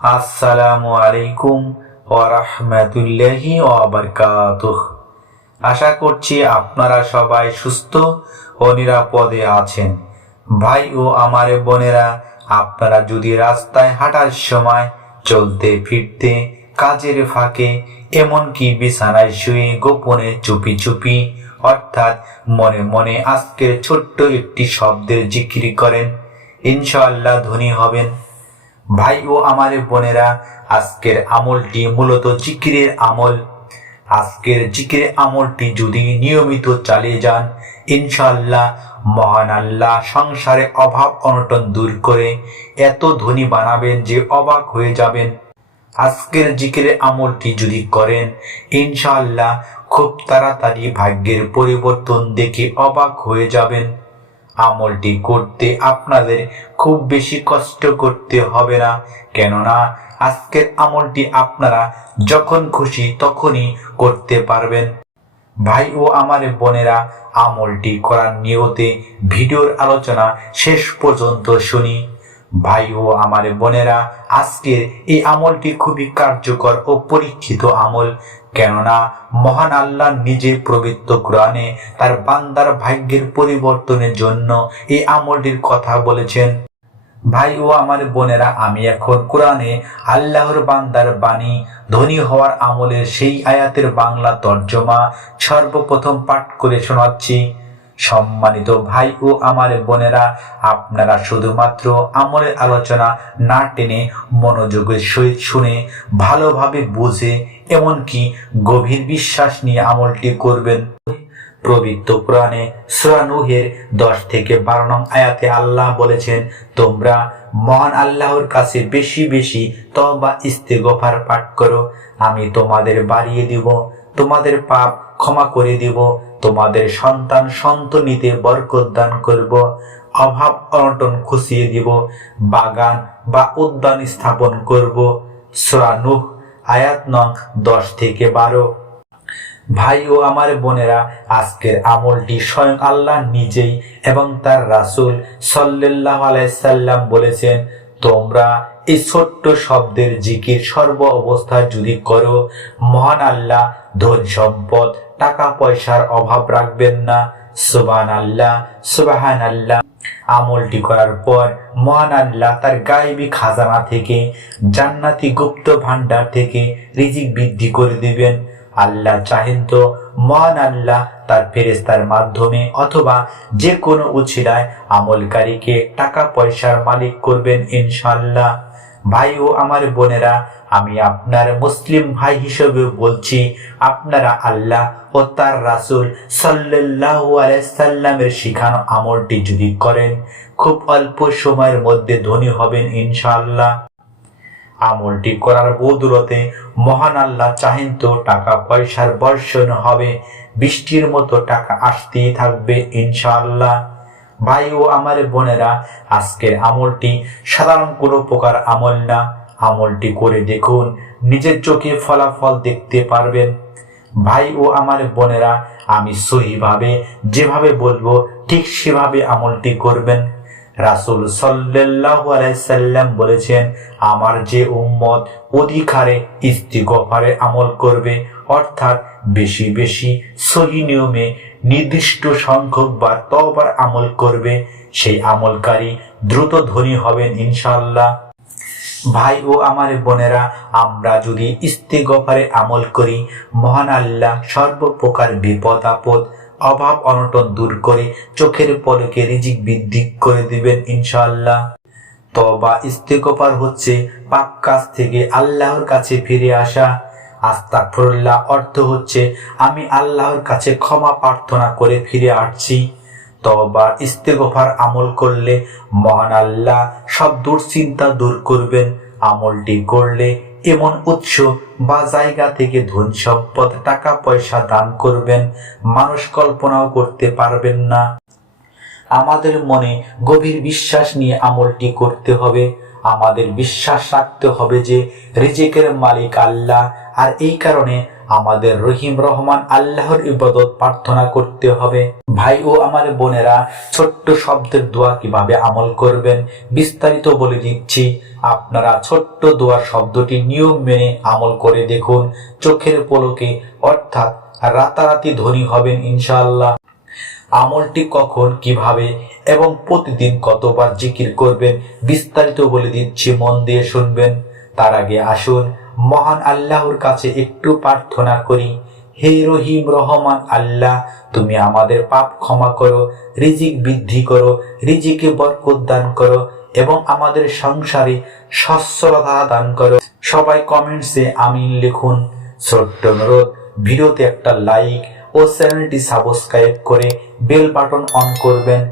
আসসালামু আলাইকুম ওয়া রাহমাতুল্লাহি আশা করছি আপনারা সবাই সুস্থ ও নিরাপদে আছেন। ভাই ও আমার বোনেরা, আপনারা যদি রাস্তায় হাঁটার সময় চলতে ফিরতে কাজের ফাঁকে এমনকি বিছানায় শুয়ে গোপনে চুপি চুপি অর্থাৎ মনে মনে আজকের ছোট্ট একটি শব্দের জিকিরি করেন, ইনশাআল্লাহ ধনী হবেন। ভাই ও আমার বোনেরা, আজকের আমলটি মূলত জিকিরের আমল। আজকের জিকিরের আমলটি যদি নিয়মিত চালিয়ে যান, ইনশাআল্লাহ মহান আল্লাহ সংসারে অভাব অনটন দূর করে এত ধনী বানাবেন যে অবাক হয়ে যাবেন। আজকের জিকিরের আমলটি যদি করেন, ইনশাআল্লাহ খুব তাড়াতাড়ি ভাগ্যের পরিবর্তন দেখে অবাক হয়ে যাবেন। আমলটি করতে আপনাদের খুব বেশি কষ্ট করতে হবে না, কেননা আজকের আমলটি আপনারা যখন খুশি তখনই করতে পারবেন। ভাই ও আমার বোনেরা, আমলটি করার নিয়তে ভিডিওর আলোচনা শেষ পর্যন্ত শুনি। ভাই ও আমার বোনেরা, আজকের এই আমলটি খুবই কার্যকর ও পরীক্ষিত আমল। কেননা মহান আল্লাহ নিজে পবিত্র কোরআনে তার বান্দার ভাগ্যের পরিবর্তনের জন্য এই আমলটির কথা বলেছেন। ভাই ও আমার বোনেরা, আমি এখন কোরআনে আল্লাহর বান্দার বাণী, ধনী হওয়ার আমলের সেই আয়াতের বাংলা তর্জমা সর্বপ্রথম পাঠ করে শোনাচ্ছি। সম্মানিত ভাই ও আমার বোনেরা, আপনারা শুধুমাত্র আমলের আলোচনা না টেনে মনোযোগের সহিত শুনে, ভালোভাবে বুঝে, এমনকি গভীর বিশ্বাস নিয়ে আমলটি করবেন। পবিত্র কোরআনে সূরা নূহের দশ থেকে বারো নং আয়াতে আল্লাহ বলেছেন, তোমরা মহান আল্লাহর কাছে বেশি বেশি তবা ইস্তেগফার পাঠ করো। আমি তোমাদের বাড়িয়ে দিব, তোমাদের পাপ ক্ষমা করে দিব তোমাদের সন্তান সন্তনিতে বরকত দান করব, অভাব অনটন খুশিয়ে দিব, বাগান বা উদ্যান স্থাপন করব। সূরা নূহ, আয়াত নং দশ থেকে বারো। ভাই ও আমার বোনেরা, আজকের আমলটি স্বয়ং আল্লাহ নিজেই এবং তার রাসূল সাল্লাহ আলাইসাল্লাম বলেছেন তোমরা এই ছোট্ট শব্দের জিকির সর্ব অবস্থায় যদি করো, মহান আল্লাহ ধন সম্পদ, টাকা পয়সার অভাব রাখবেন না। সুবান আল্লাহ, সুবাহান আল্লাহ। আমলটি করার পর মহান আল্লাহ তার গায়েবী খাজানা থেকে, জান্নাতি গুপ্ত ভান্ডার থেকে রিজিক বৃদ্ধি করে দিবেন। আল্লাহ চাহেন তো মহান আল্লাহ তার ফেরেস্তার মাধ্যমে অথবা যে কোনো উছিলায় আমলকারীকে টাকা পয়সার মালিক করবেন ইনশাল্লাহ ভাই ও আমার বোনেরা, আমি আপনার মুসলিম ভাই হিসেবে বলছি, আপনারা আল্লাহ ও তার রাসুল সাল্লাহ আলাইসাল্লামের শিখানো আমলটি যদি করেন, খুব অল্প সময়ের মধ্যে ধনী হবেন ইনশাআল্লাহ। আমলটি করার বদৌলতে মহান আল্লাহ চাহেন তো টাকা পয়সার বর্ষণ হবে। বৃষ্টির মতো টাকা আসতেই থাকবে ইনশাআল্লাহ। ভাই ও আমার বোনেরা, আজকের আমলটি সাধারণ কোনো প্রকার আমল না। আমলটি করে দেখুন, নিজের চোখে ফলাফল দেখতে পারবেন। ভাই ও আমার বোনেরা, আমি সহিভাবে যেভাবে বলব, ঠিক সেভাবে আমলটি করবেন। রাসুল সাল্লাহ আলাইসাল্লাম বলেছেন, আমার যে উম্মত অধিকারে ইস্তিগফারে আমল করবে, অর্থাৎ বেশি বেশি সহি নিয়মে নির্দিষ্ট সংখ্যক বার তবার আমল করবে, সেই আমলকারী দ্রুত ধনী হবেন ইনশাল্লাহ ভাই ও আমার বোনেরা, আমরা যদি ইস্তেগফারে আমল করি, মহান আল্লাহ সর্বপ্রকার বিপদ আপদ অভাব অনটন দূর করে চোখের পলকে রিজিক বৃদ্ধি করে দিবেন ইনশাআল্লাহ। তবা ইস্তেগফার হচ্ছে পাপ কাজ থেকে আল্লাহর কাছে ফিরে আসা। আস্তাগফিরুল্লাহ অর্থ হচ্ছে আমি আল্লাহর কাছে ক্ষমা প্রার্থনা করে ফিরে আসছি। তবা ইস্তেগফার আমল করলে মহান আল্লাহ সব দুশ্চিন্তা দূর করবেন। আমলটি করলে এমন উৎস বা জায়গা থেকে ধন সম্পদ টাকা পয়সা দান করবেন, মানুষ কল্পনাও করতে পারবেন না। আমাদের মনে গভীর বিশ্বাস নিয়ে আমলটি করতে হবে। আমাদের বিশ্বাস রাখতে হবে যে রিজিকের মালিক আল্লাহ। আর এই কারণে আমাদের রহিম রহমান আল্লাহর ইবাদত প্রার্থনা করতে হবে। ভাই ও আমার বোনেরা, ছোট্ট শব্দের দোয়া কীভাবে আমল করবেন বিস্তারিত বলে দিচ্ছি। আপনারা ছোট্ট দোয়ার শব্দটি নিয়ম মেনে আমল করে দেখুন। চোখের পলকে অর্থাৎ রাতারাতি ধনী হবেন ইনশাআল্লাহ। আমলটি কখন, কীভাবে এবং প্রতিদিন কতবার জিকির করবেন বিস্তারিত বলে দিচ্ছি, মন দিয়ে শুনবেন। তার আগে আসুন, মহান আল্লাহর কাছে একটু প্রার্থনা করি। হে রহিম রহমান আল্লাহ, তুমি আমাদের পাপ ক্ষমা করো, রিজিক বৃদ্ধি করো, রিজিকে বরকত দান করো এবং আমাদের সংসারে সচ্ছলতা দান করো। সবাই কমেন্টসে আমিন লিখুন। ছোট্ট অনুরোধ, ভিডিওতে একটা লাইক ও চ্যানেলটি সাবস্ক্রাইব করে বেল বাটন অন করবেন।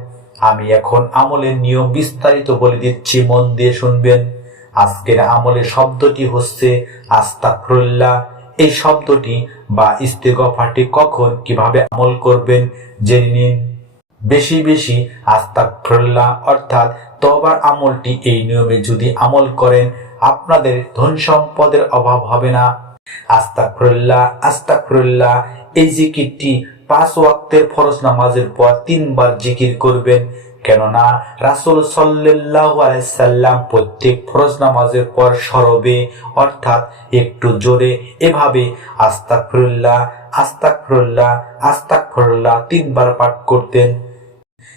আমি এখন আমলের নিয়ম বিস্তারিত বলে দিচ্ছি, মন দিয়ে শুনবেন। আজকের আমলের শব্দটি হচ্ছে আস্তাকরুল্লাহ এই শব্দটি বা ইস্তেগফাটি কখন কীভাবে আমল করবেন জেনে নিন। বেশি বেশি আস্তাকফিরুল্লাহ অর্থাৎ তবার আমলটি এই নিয়মে যদি আমল করেন, আপনাদের ধন সম্পদের অভাব হবে না। আস্তাকফিরুল্লাহ আস্তাকফিরুল্লাহ এই জিকিরটি পাঁচ ওয়াক্তের ফরজ নামাজের পর তিনবার জিকির করবেন। কেননা রাসুল সাল্লাহ আলাইসাল্লাম প্রত্যেক ফরজ নামাজের পর সরবে, অর্থাৎ একটু জোরে। এভাবে আস্তাকফিরুল্লাহ আস্তাকফিরুল্লাহ আস্তাকফিরুল্লাহ তিনবার পাঠ করতেন।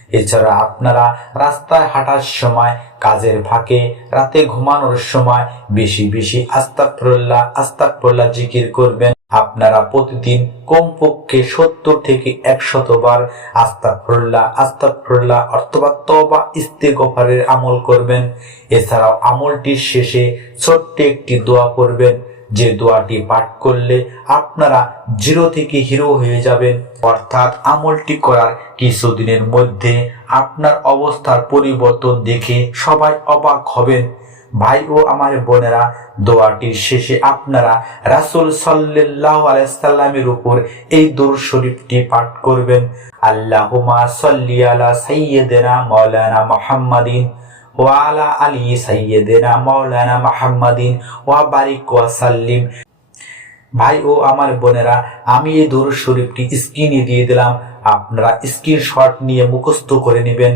এছাড়া আপনারা রাস্তায় হাঁটার সময় কাজের ফাঁকে রাতে ঘুমানোর সময় বেশি বেশি আস্তাকফিরুল্লাহ আস্তাকফিরুল্লাহ জিকির করবেন। আপনারা প্রতিদিন কমপক্ষে সত্তর থেকে একশত বার আস্তাকফিরুল্লাহ আস্তাকফিরুল্লাহ অথবা তবা ইস্তেগফারের আমল করবেন। এছাড়াও আমলটির শেষে ছোট্ট একটি দোয়া করবেন যে দোয়াটি পাঠ করলে আপনারা জিরো থেকে হিরো হয়ে যাবেন। অর্থাৎ আমলটি করার কিছুদিনের মধ্যে আপনার অবস্থার পরিবর্তন দেখে সবাই অবাক হবেন। ভাই ও আমার বোনেরা, দোয়াটির শেষে আপনারা রাসুল সাল্লাহ আলাইসাল্লামের উপর এই দৌর শরীফটি পাঠ করবেন। আল্লাহুমা সাল্লি আলা সাইয়্যিদিনা মাওলানা মুহাম্মাদিন। ওয়ালা আলী সাইয়েদেনা মাওলানা মাহাম্মাদিন ওয়া বারিক ভাই ও আমার বোনেরা, আমি এই দরুদ শরীফটি স্ক্রিনে দিয়ে দিলাম। আপনারা স্ক্রিনশট নিয়ে মুখস্থ করে নেবেন।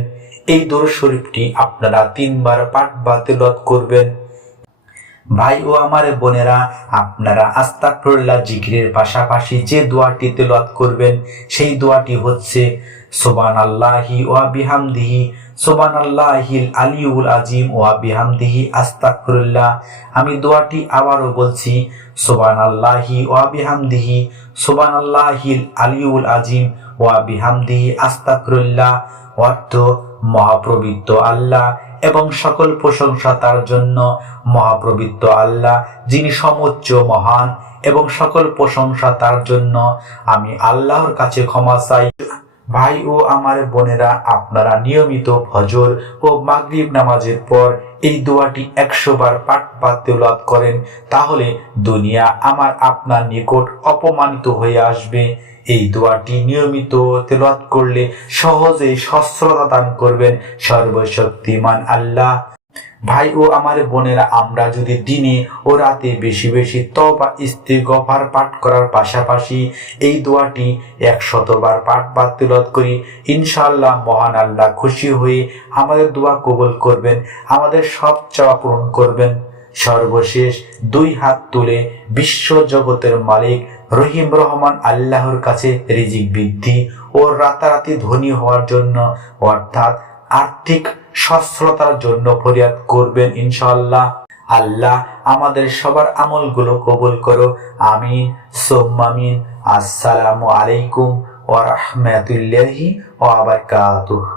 এই দরুদ শরীফটি আপনারা তিনবার পাঠ বা তেলাওয়াত করবেন। ভাই ও আমার বোনেরা, আপনারা আস্তাকফিরুল্লাহ জিকিরের পাশাপাশি যে দোয়াটি তেলত করবেন, সেই দোয়াটি হচ্ছে সুবান আল্লাহি ওয়া বিহামদিহি সুবান আল্লাহিল আলিউল আজিম ওয়া বিহামদিহি আস্তাকফিরুল্লাহ আমি দোয়াটি আবারও বলছি সুবান আল্লাহি ওয়া বিহামদিহি সুবান আল্লাহিল আলিউল আজিম ওয়া বিহামদিহি আস্তাকফিরুল্লাহ অর্থ, মহাপ্রবিত্ত আল্লাহ এবং সকল প্রশংসা তার জন্য মহাপ্রবিত্ত আল্লাহ, যিনি সমুচ্চ মহান এবং সকল প্রশংসা তার জন্য। আমি আল্লাহর কাছে ক্ষমা চাই। ভাই ও আমার বোনেরা, আপনারা নিয়মিত ফজর ও মাগরিব নামাজের পর এই দোয়াটি একশো বার পাঠ বা করেন, তাহলে দুনিয়া আমার আপনার নিকট অপমানিত হয়ে আসবে। এই দোয়াটি নিয়মিত তেলাওয়াত করলে সহজেই সস্ত্রতা দান করবেন সর্বশক্তিমান আল্লাহ। ভাই ও আমার বোনেরা, আমরা যদি দিনে ও রাতে বেশি বেশি ত তবা ইস্তেগফার পাঠ করার পাশাপাশি এই দোয়াটি একশতবার পাঠ বা তিলত করি, ইনশাআল্লাহ মহান আল্লাহ খুশি হয়ে আমাদের দোয়া কবুল করবেন, আমাদের সব চাওয়া পূরণ করবেন। সর্বশেষ দুই হাত তুলে বিশ্ব জগতের মালিক রহিম রহমান আল্লাহর কাছে রিজিক বৃদ্ধি ও রাতারাতি ধনী হওয়ার জন্য, অর্থাৎ আর্থিক সচ্ছলতার জন্য ফরিয়াদ করবেন ইনশাল্লাহ আল্লাহ আমাদের সবার আমলগুলো কবুল করো আমিন। সোম্মামিন আসসালামু আলাইকুম ওয়া রাহমাতুল্লাহি ওয়া বারাকাতুহু।